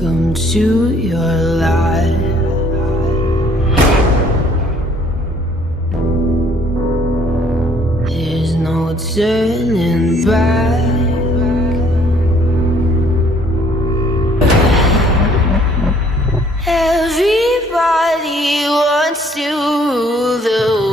Welcome to your life. There's no turning back. Everybody wants to rule the world.